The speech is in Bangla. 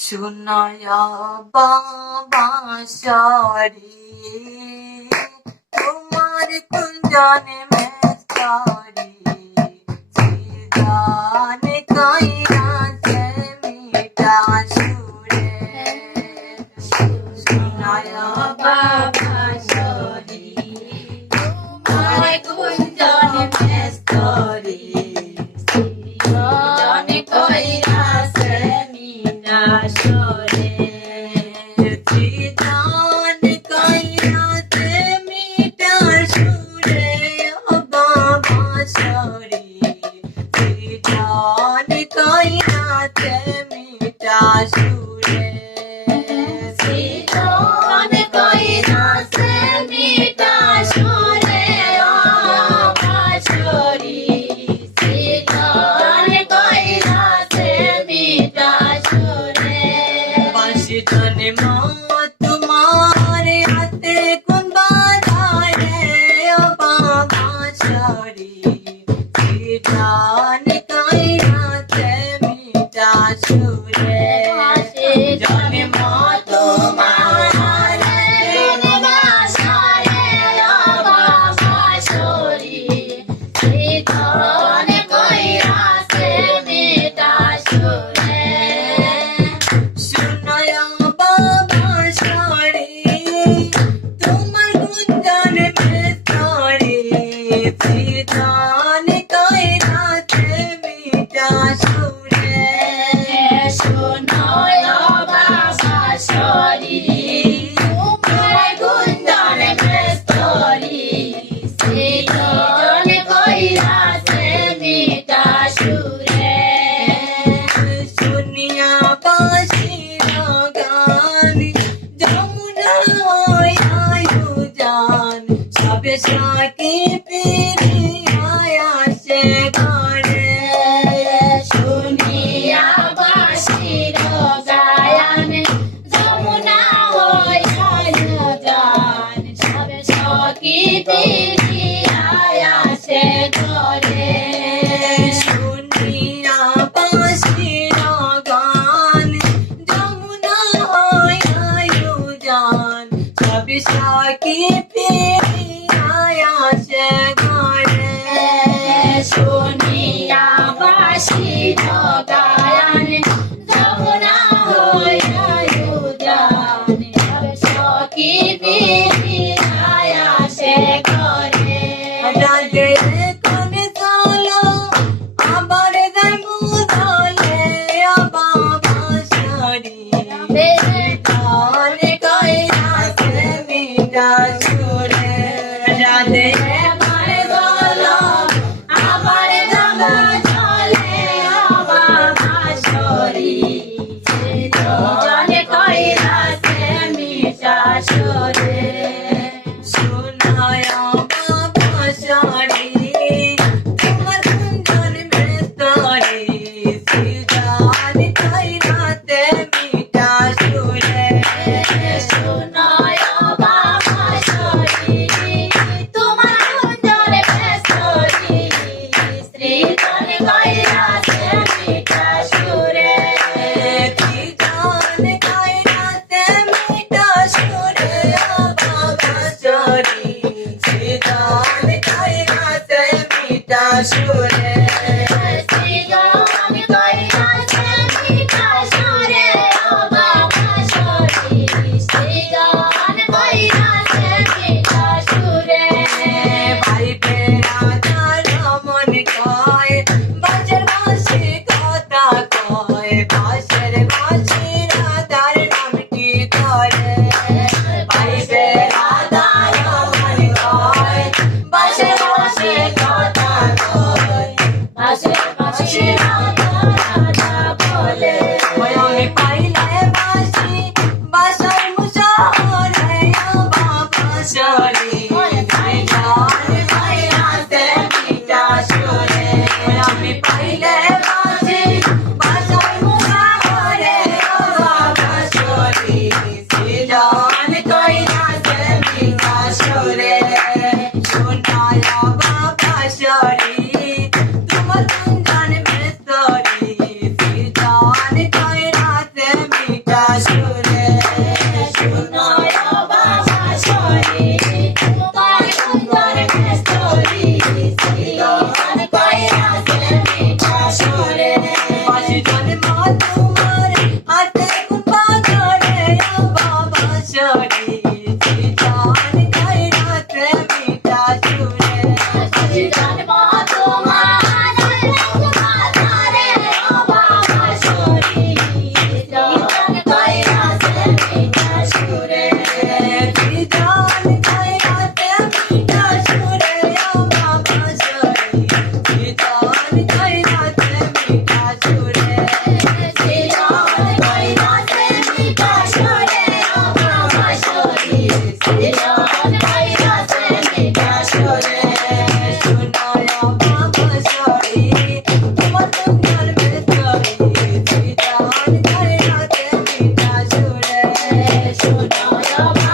শোনায়া বাবা সারি তোমার কুঞ্জনে মেস্তারি গান কইরা সে মিটা সুরে শোনায়া বাবা সারি তোমার কুঞ্জনে মেস্তারি গান কইরা সে মিটা সুরে গান কইরা সে মিটা সুরে ও বাবা সারি গান কইরা সে মিটা সুরে গান কইরা সে মিটা সুরে ও বাবা সারি গান কইরা সে মিটা সুরে বাসিতনে মা তোমার হাতে কোন বাজারে ও বাবা সারি গান কইরা সে মিটা সুরে জানে মা তোমার বাসারে ও বাবা সারি গান কইরা সে মিটা সুরে শোনায়া বাবা সারি তোমার গুঞ্জন মেস্তারি গান কইরা সে মিটা সুরে শোনায়া বাবা সারি তোমার গুঞ্জন মেস্তারি গান কইরা সে মিটা সুরে শুনিয়া বাঁশির গান যমুনা আয়ু জান সবে সাকি ফিরিয়া আসে ঘরে শুনিয়া বাঁশির গান যমুনা আয়ু জান সবে সাকি ফিরিয়া আসে ঘরে শুনিয়া বাঁশির গান যমুনা আয়ু জান সবে সাকি ফিরিয়া আসে ঘরে শুনিয়া বাঁশির গান যমুনা আয়ু জান সবে সাকি ফিরিয়া আসে ঘরে রাজে কোন সালো আবার যাইমু দলে ও বাবা সারি গান কইরা সে মিটা সুরে রাধে আমার গলো আবার যাবো চলে ও বাবা সারি গান কইরা সে মিটা সুরে শোনায়া বাবা সারি তোমার গুঞ্জন মেস্তারি গান কইরা সে মিটা সুরে শোনায়া বাবা সারি তোমার গুঞ্জন মেস্তারি গান কইরা সে মিটা সুরে গান বাবা